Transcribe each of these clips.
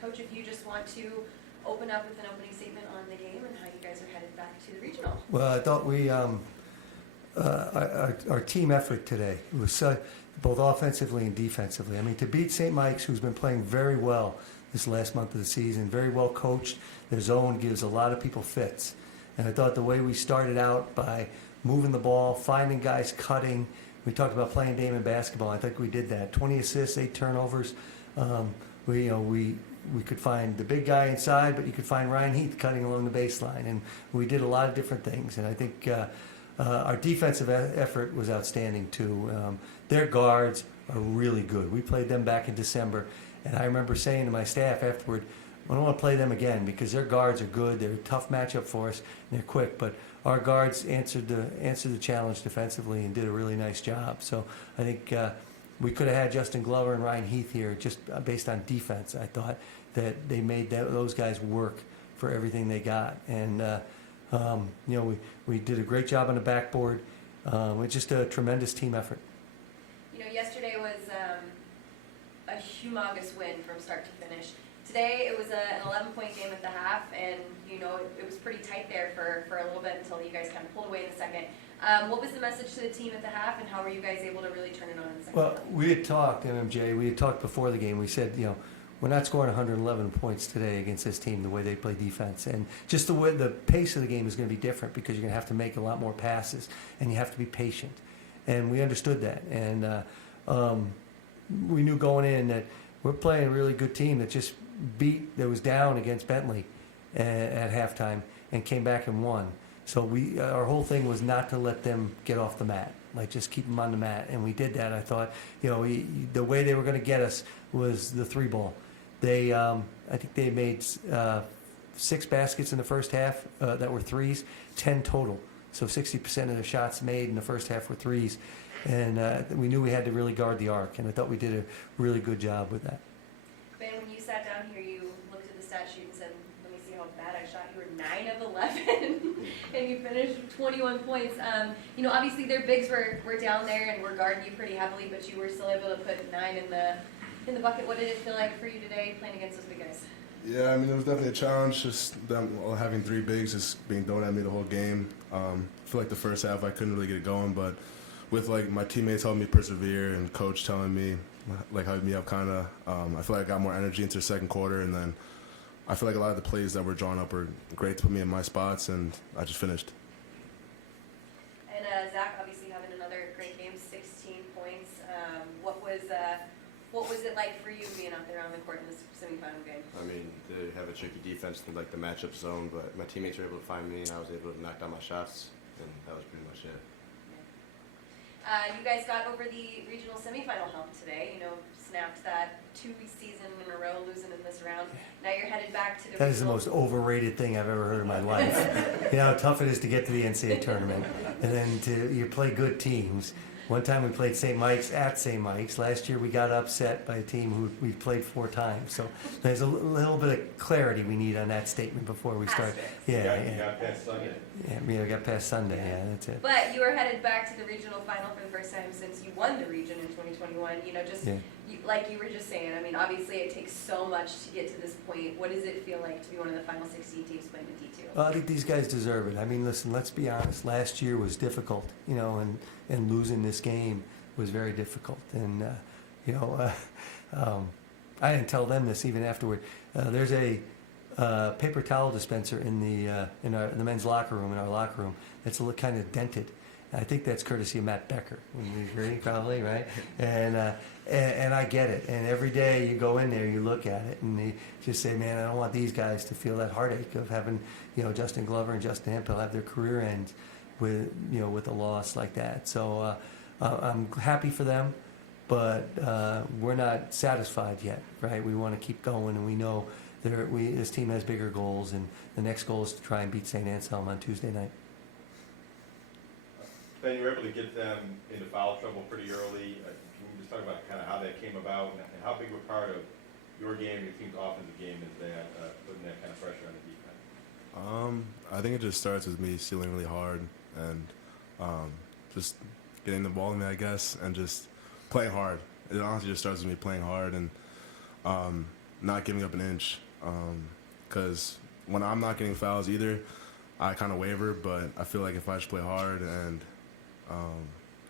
Coach, if you just want to open up with an opening statement on the game and how you guys are headed back to the regional. Well, I thought our team effort today was both offensively and defensively. I mean, to beat St. Mike's, who's been playing very well this last month of the season, very well coached. Their zone gives a lot of people fits. And I thought the way we started out by moving the ball, finding guys cutting. We talked about playing Damon basketball. I think we did that. 20 assists, 8 turnovers. We could find the big guy inside, but you could find Ryan Heath cutting along the baseline. And we did a lot of different things. And I think our defensive effort was outstanding, too. Their guards are really good. We played them back in December. And I remember saying to my staff afterward, I don't want to play them again because their guards are good. They're a tough matchup for us, and they're quick. But our guards answered the challenge defensively and did a really nice job. So I think we could have had Justin Glover and Ryan Heath here just based on defense. I thought that they made those guys work for everything they got. And, we did a great job on the backboard. It's just a tremendous team effort. Yesterday was a humongous win from start to finish. Today it was an 11-point game at the half, and it was pretty tight there for a little bit until you guys kind of pulled away in the second. What was the message to the team at the half, and how were you guys able to really turn it on in the second? Well, we had talked, MMJ, we had talked before the game. We said, we're not scoring 111 points today against this team the way they play defense. And just the way the pace of the game is going to be different because you're going to have to make a lot more passes, and you have to be patient. And we understood that. And we knew going in that we're playing a really good team that was down against Bentley at halftime and came back and won. So our whole thing was not to let them get off the mat, like just keep them on the mat, and we did that. I thought, the way they were going to get us was the 3-ball. I think they made 6 baskets in the first half that were threes, 10 total. So 60% of the shots made in the first half were threes, and we knew we had to really guard the arc, and I thought we did a really good job with that. Ben, when you sat down here, you looked at the stat sheet and said, let me see how bad I shot. You were 9 of 11, and you finished 21 points. Obviously their bigs were down there and were guarding you pretty heavily, but you were still able to put 9 in the bucket. What did it feel like for you today playing against those big guys? Yeah, I mean, it was definitely a challenge, just them all having 3 bigs just being thrown at me the whole game. I feel like the first half I couldn't really get it going, but with my teammates helping me persevere and coach telling me, hyped me up kind of, I feel like I got more energy into the second quarter, and then I feel like a lot of the plays that were drawn up were great to put me in my spots, and I just finished. And Zach, obviously having another great game, 16 points. What was it like for you being out there on the court in this semifinal game? I mean, they have a tricky defense in the matchup zone, but my teammates were able to find me, and I was able to knock down my shots, and that was pretty much it. You guys got over the regional semifinal hump today. Snapped that 2 season in a row, losing in this round. Now you're headed back to the That is the most overrated thing I've ever heard in my life. You know how tough it is to get to the NCAA tournament, and then you play good teams. One time we played St. Mike's at St. Mike's. Last year we got upset by a team who we played 4 times. So there's a little bit of clarity we need on that statement before we start. You got past Sunday. Yeah, we got past Sunday. Yeah, that's it. But you were headed back to the regional final for the first time since you won the region in 2021. Like you were just saying, I mean, obviously it takes so much to get to this point. What does it feel like to be one of the final 16 teams playing in D2? Well, I think these guys deserve it. I mean, listen, let's be honest. Last year was difficult, and losing this game was very difficult. And, I didn't tell them this even afterward. There's a paper towel dispenser in the men's locker room, in our locker room, that's kind of dented. I think that's courtesy of Matt Becker. Would you agree, probably, right? And I get it. And every day you go in there, you look at it, and you just say, man, I don't want these guys to feel that heartache of having, Justin Glover and Justin Hemphill have their career end with a loss like that. So I'm happy for them, but we're not satisfied yet, right? We want to keep going, and we know this team has bigger goals, and the next goal is to try and beat St. Anselm on Tuesday night. Ben, you were able to get them into foul trouble pretty early. Can you just talk about kind of how that came about and how big of a part of your game, your team's offensive game, is that putting that kind of pressure on the defense? I think it just starts with me stealing really hard and just getting the ball in me, I guess, and just playing hard. It honestly just starts with me playing hard, and not giving up an inch. Because when I'm not getting fouls either, I kind of waver. But I feel like if I just play hard and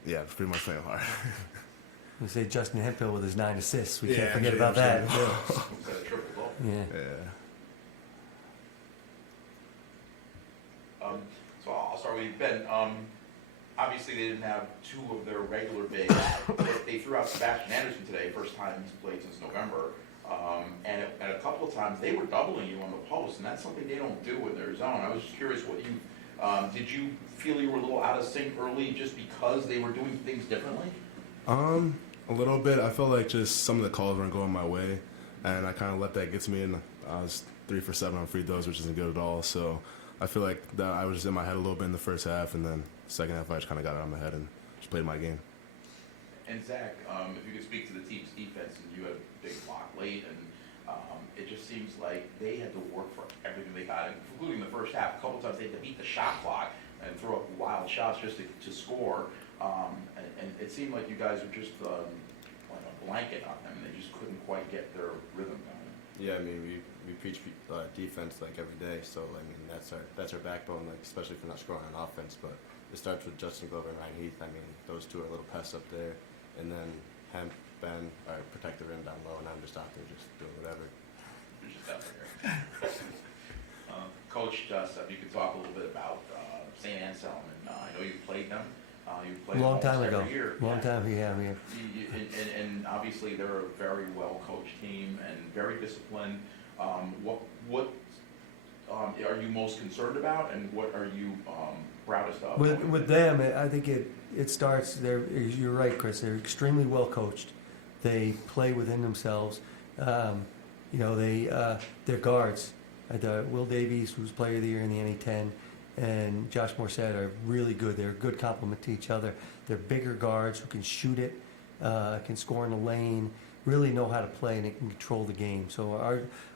yeah, pretty much playing hard. We say Justin Hemphill with his 9 assists. We can't Yeah, forget James about that. James. Yeah. He's got a triple goal. Yeah. Yeah. So I'll start with you, Ben. Obviously, they didn't have two of their regular bigs. They threw out Sebastian Anderson today, first time he's played since November. And a couple of times they were doubling you on the post, and that's something they don't do in their zone. I was just curious what you did. You feel you were a little out of sync early just because they were doing things differently? A little bit. I felt like just some of the calls weren't going my way, and I kind of let that get to me. And I was 3 for 7 on free throws, which isn't good at all. So I feel like that I was just in my head a little bit in the first half, and then second half I just kind of got it out of my head and just played my game. And Zach, if you could speak to the team's defense, and you had a big block late, and it just seems like they had to work for everything they got, including the first half. A couple times they had to beat the shot clock and throw up wild shots just to score. And it seemed like you guys were just like a blanket on them. They just couldn't quite get their rhythm going. Yeah, I mean, we preach defense like every day, so I mean that's our backbone, like especially if we're not scoring on offense. But it starts with Justin Glover and Ryan Heath. I mean, those two are little pests up there, and then Hemp, Ben are protect the rim down low, and I'm just out there just doing whatever. You're just out there. Coach, just if you could talk a little bit about St. Anselm, and I know you've played them. You've played Long them time almost ago. every year. Long time, yeah. And obviously they're a very well coached team and very disciplined. What are you most concerned about, and what are you proudest of? With them, I think it starts. You're right, Chris. They're extremely well coached. They play within themselves. They're guards. Will Davies, who's Player of the Year in the NA10, and Josh Morissette are really good. They're a good complement to each other. They're bigger guards who can shoot it, can score in the lane, really know how to play, and they can control the game. So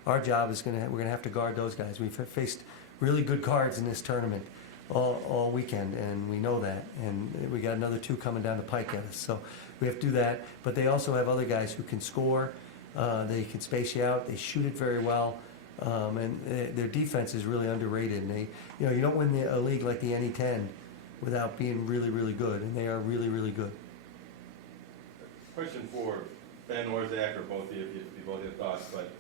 our job is we're gonna have to guard those guys. We've faced really good guards in this tournament all weekend, and we know that. And we got another 2 coming down the pike at us. So we have to do that. But they also have other guys who can score. They can space you out. They shoot it very well. And their defense is really underrated. And you don't win a league like the NE10 without being really, really good. And they are really, really good. Question for Ben or Zach, or both of you, if you both have thoughts, but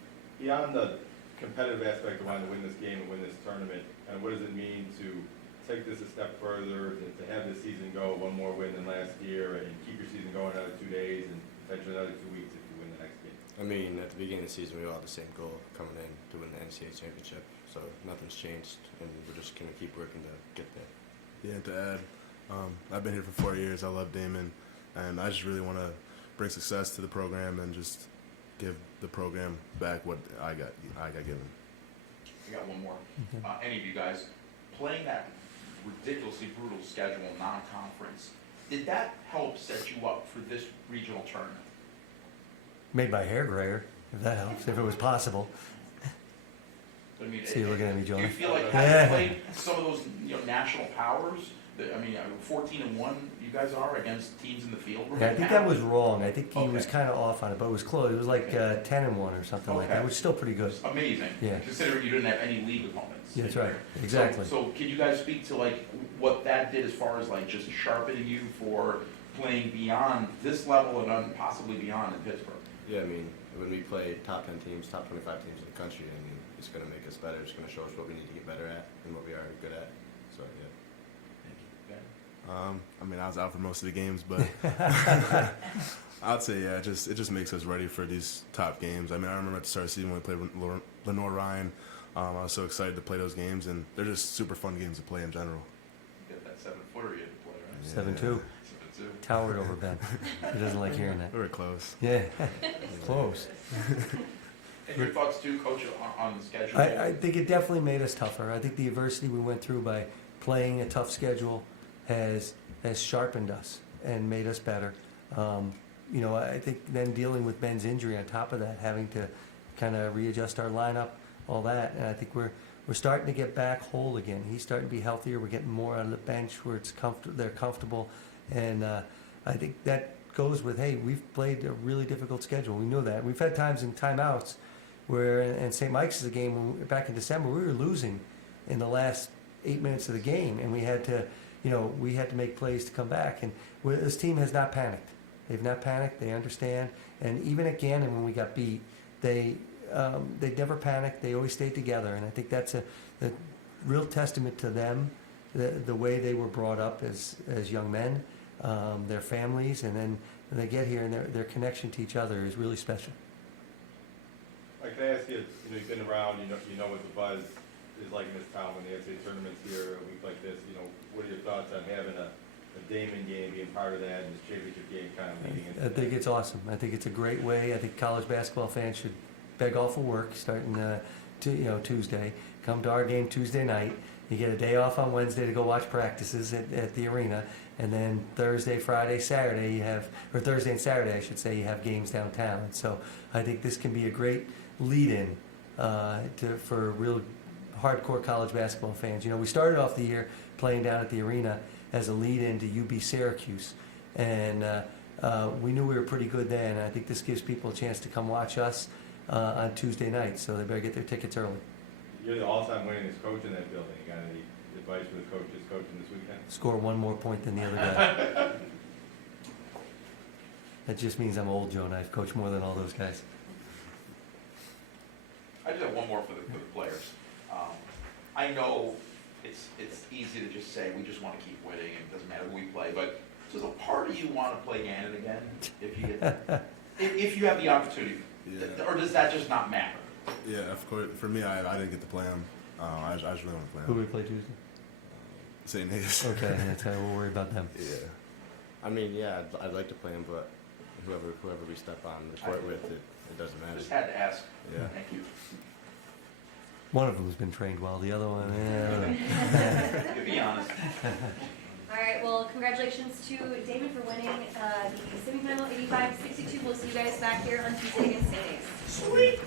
beyond the competitive aspect of wanting to win this game and win this tournament, and what does it mean to take this a step further, to have this season go one more win than last year, and keep your season going another 2 days, and potentially another 2 weeks if you win the next game? I mean, at the beginning of the season, we all had the same goal coming in to win the NCAA championship, so nothing's changed, and we're just gonna keep working to get there. Yeah, and to add, I've been here for 4 years. I love Damon, and I just really want to bring success to the program and just give the program back what I got given. I got one more. Any of you guys playing that ridiculously brutal schedule, non-conference, did that help set you up for this regional tournament? Made my hair grayer, if that helps, if it was possible. I mean, See you looking at me, do John. you feel like Yeah. having played some of those national powers? 14-1 you guys are against teams in the field. Yeah, I think that was wrong. I think he was Okay. kind of off on it, but it was close. It was like 10-1 or something like that, Okay. which is still pretty good. Amazing. Yeah. Considering you didn't have any league opponents. Yeah, that's right. Exactly. So can you guys speak to what that did as far as just sharpening you for playing beyond this level and possibly beyond in Pittsburgh? Yeah, I mean, when we play top 10 teams, top 25 teams in the country, I mean, it's gonna make us better. It's gonna show us what we need to get better at and what we are good at. So yeah. I mean, I was out for most of the games, but I'd say it just makes us ready for these top games. I mean, I remember at the start of the season when we played Lenore Ryan. I was so excited to play those games, and they're just super fun games to play in general. You got that 7-footer you had to play, right? 7-2. 7-2. Towered over Ben. He doesn't like hearing that. We were close. Yeah, close. And your thoughts too, Coach, on the schedule? I think it definitely made us tougher. I think the adversity we went through by playing a tough schedule has sharpened us and made us better. I think then dealing with Ben's injury on top of that, having to kind of readjust our lineup, all that, and I think we're starting to get back whole again. He's starting to be healthier. We're getting more out of the bench where they're comfortable, and I think that goes with, hey, we've played a really difficult schedule. We know that. We've had times in timeouts Where and St. Mike's is a game back in December we were losing in the last 8 minutes of the game, and we had to make plays to come back. And this team has not panicked. They've not panicked. They understand. And even at Gannon, when we got beat, they never panicked. They always stayed together. And I think that's a real testament to them, the way they were brought up as young men, their families, and then they get here and their connection to each other is really special. Mike, can I ask you, you've been around, you know what the buzz is like in this town when the NCAA tournament's here a week like this. What are your thoughts on having a Damon game, being part of that, and this championship game kind of leading into I think it's awesome. I think it's a great way. I think college basketball fans should beg off of work starting Tuesday. Come to our game Tuesday night. You get a day off on Wednesday to go watch practices at the arena, and then Thursday, Friday, Saturday Thursday and Saturday I should say, you have games downtown. So I think this can be a great lead-in for real hardcore college basketball fans. We started off the year playing down at the arena as a lead-in to UB Syracuse, and we knew we were pretty good then. And I think this gives people a chance to come watch us on Tuesday night, so they better get their tickets early. You're the all-time winningest coach in that building. You got any advice for the coaches coaching this weekend? Score one more point than the other guy. That just means I'm old, Joe, and I've coached more than all those guys. I just have one more for the players. I know it's easy to just say we just want to keep winning and it doesn't matter who we play, but does a part of you want to play Gannon again if you get if you have the opportunity, or does that just not matter? Yeah, of course. For me, I didn't get to play him. I just really want to play Who him. do we play Tuesday? St. Hayes. Okay, that's how we'll worry about them. Yeah. I mean, yeah, I'd like to play him, but whoever we step on the court with, it doesn't matter. Just had to ask. Yeah. Thank you. One of them has been trained well. The other one, To be honest. All right, well, congratulations to Damon for winning the semifinal 85-62. We'll see you guys back here on Tuesday against St. A's. Sweet.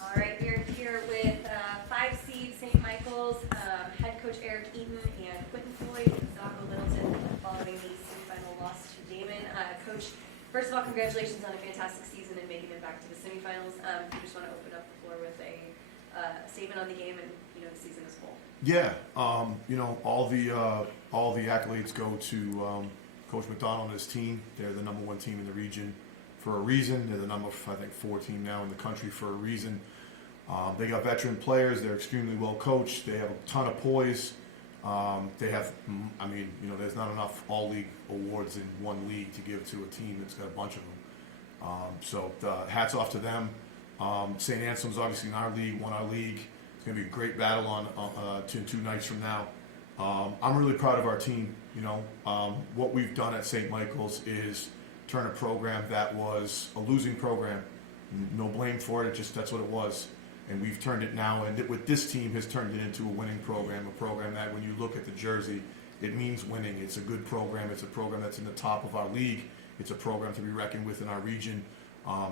All right, we're here with 5 seed St. Michael's head coach Eric Eaton and Quentin Floyd and Zocco Littleton following the semifinal loss to Damon. Coach, first of all, congratulations on a fantastic season and making it back to the semifinals. We just want to open up the floor with a statement on the game and the season as a whole. Yeah, all the accolades go to Coach McDonald and his team. They're the #1 team in the region for a reason. They're the number, I think, 4 team now in the country for a reason. They got veteran players. They're extremely well coached. They have a ton of poise. They have, I mean, you know, there's not enough all-league awards in one league to give to a team that's got a bunch of them. So hats off to them. St. Anselm's obviously in our league, won our league. It's going to be a great battle on two nights from now. I'm really proud of our team. You know, what we've done at St. Michael's is turn a program that was a losing program. No blame for it. That's what it was. And we've turned it now, and with this team has turned it into a winning program, a program that when you look at the jersey, it means winning. It's a good program. It's a program that's in the top of our league. It's a program to be reckoned with in our region.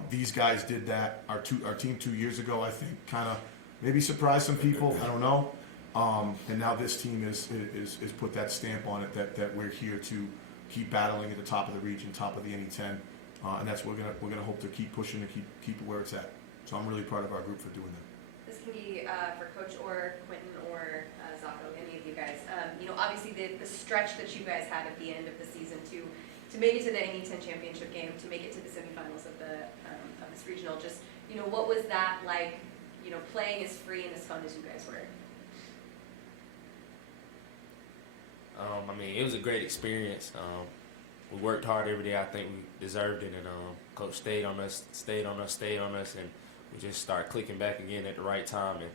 These guys did that. Our team 2 years ago, I think, kind of maybe surprised some people. I don't know. And now this team is put that stamp on it that we're here to keep battling at the top of the region, top of the NE10, and that's what we're gonna hope to keep pushing and keep it where it's at. So I'm really proud of our group for doing that. This can be for Coach or Quentin or Zacco, any of you guys. You know, obviously the stretch that you guys had at the end of the season to make it to the NE10 championship game, to make it to the semifinals of this regional. Just, you know, what was that like? You know, playing as free and as fun as you guys were. I mean, it was a great experience. We worked hard every day. I think we deserved it, and Coach stayed on us, and we just started clicking back again at the right time. And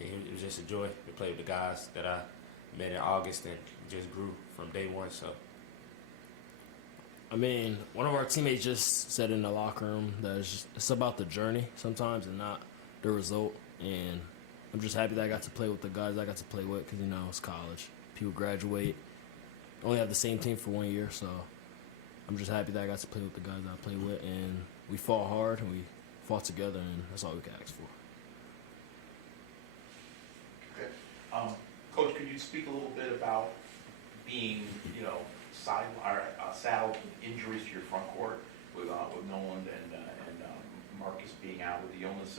it was just a joy to play with the guys that I met in August, and it just grew from day one. So, I mean, one of our teammates just said in the locker room that it's about the journey sometimes and not the result. And I'm just happy that I got to play with the guys I got to play with, because, you know, it's college. People graduate, only have the same team for 1 year, so I'm just happy that I got to play with the guys I played with, and we fought hard and we fought together, and that's all we can ask for. Okay. Coach, could you speak a little bit about being, you know, saddled injuries to your front court with Nolan and Marcus being out with the illness?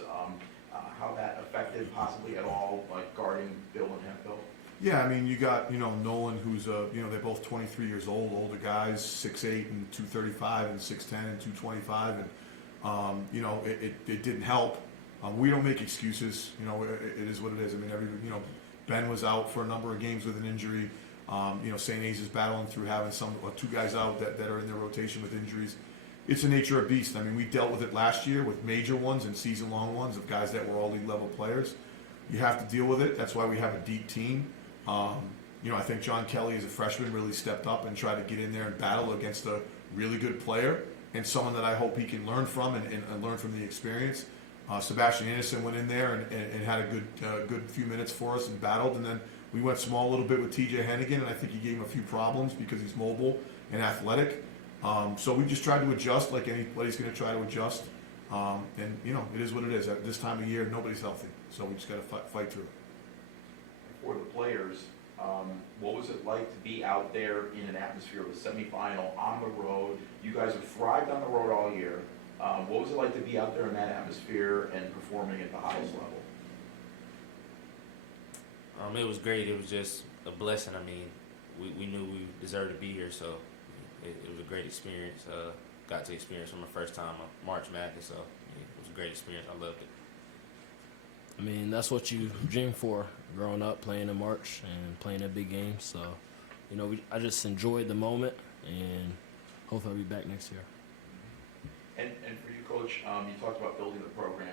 How that affected possibly at all, like guarding Bill and Hemphill? Yeah, I mean, you got, you know, Nolan, who's you know, they're both 23 years old, older guys, 6'8" and 235, and 6'10" and 225, and you know, it didn't help. We don't make excuses. You know, it is what it is. I mean, you know, Ben was out for a number of games with an injury. You know, St. A's is battling through having two guys out that are in their rotation with injuries. It's the nature of beast. I mean, we dealt with it last year with major ones and season-long ones of guys that were all league level players. You have to deal with it. That's why we have a deep team. You know, I think John Kelly as a freshman really stepped up and tried to get in there and battle against a really good player and someone that I hope he can learn from and learn from the experience. Sebastian Anderson went in there and had a good few minutes for us and battled, and then we went small a little bit with TJ Hennigan, and I think he gave him a few problems because he's mobile and athletic. So we just tried to adjust like anybody's going to try to adjust. And, you know, it is what it is. At this time of year, nobody's healthy, so we just got to fight through it. For the players, what was it like to be out there in an atmosphere of a semifinal on the road? You guys have thrived on the road all year. What was it like to be out there in that atmosphere and performing at the highest level? it was great. It was just a blessing. I mean, we knew we deserved to be here, so it was a great experience. Got to experience for my first time March Madness, so it was a great experience. I loved it. I mean, that's what you dream for growing up, playing in March and playing at big games. So, you know, I just enjoyed the moment, and hopefully I'll be back next year. And for you, Coach, you talked about building the program.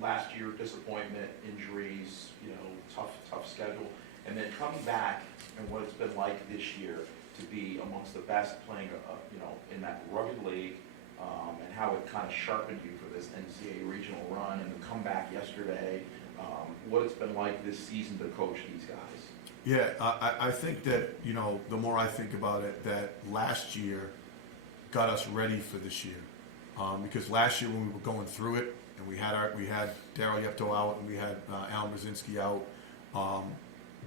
Last year, disappointment, injuries, you know, tough schedule. And then coming back and what it's been like this year to be amongst the best playing, you know, in that rugged league, and how it kind of sharpened you for this NCAA regional run, and the comeback yesterday, what it's been like this season to coach these guys. Yeah, I think that, you know, the more I think about it, that last year got us ready for this year. Because last year when we were going through it, and we had Daryl Yepto out, and we had Alan Brzezinski out,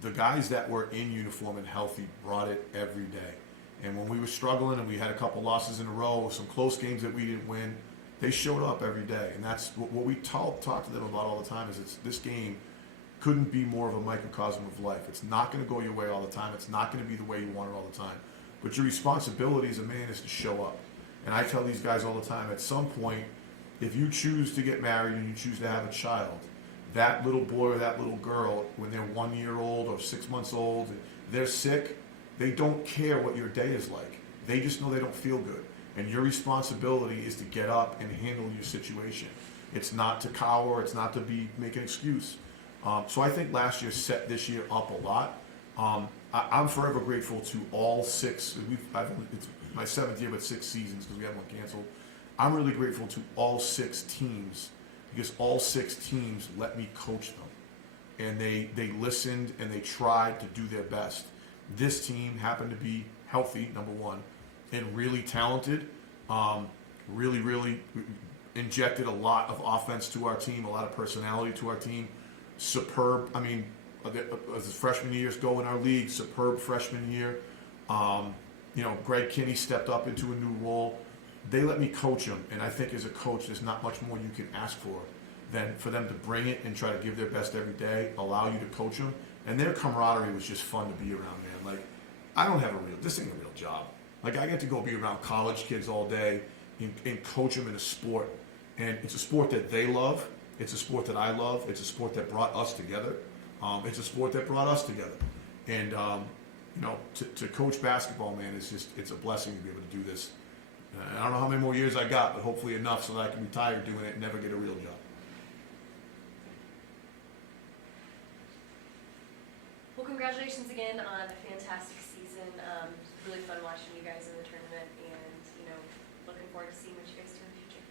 the guys that were in uniform and healthy brought it every day. And when we were struggling and we had a couple losses in a row, some close games that we didn't win, they showed up every day. And that's what we talk to them about all the time is this game couldn't be more of a microcosm of life. It's not going to go your way all the time. It's not going to be the way you want it all the time. But your responsibility as a man is to show up. And I tell these guys all the time, at some point, if you choose to get married and you choose to have a child, that little boy or that little girl, when they're 1 year old or 6 months old, and they're sick, they don't care what your day is like. They just know they don't feel good. And your responsibility is to get up and handle your situation. It's not to cower, it's not to make an excuse. So I think last year set this year up a lot. I'm forever grateful to all six. It's my 7th year with 6 seasons because we had one canceled. I'm really grateful to all 6 teams because all 6 teams let me coach them. And they listened and they tried to do their best. This team happened to be healthy, number one, and really talented. Really injected a lot of offense to our team, a lot of personality to our team. Superb, I mean, as the freshman years go in our league, superb freshman year. Greg Kinney stepped up into a new role. They let me coach them, and I think as a coach, there's not much more you can ask for than for them to bring it and try to give their best every day, allow you to coach them. And their camaraderie was just fun to be around, man. Like, this ain't a real job. Like, I get to go be around college kids all day and coach them in a sport. And it's a sport that they love. It's a sport that I love. It's a sport that brought us together. It's a sport that brought us together. And, to coach basketball, man, it's a blessing to be able to do this. I don't know how many more years I got, but hopefully enough so that I can retire doing it and never get a real job. Well, congratulations again on a fantastic season. It's really fun watching you guys in the tournament, and looking forward to seeing what you guys do in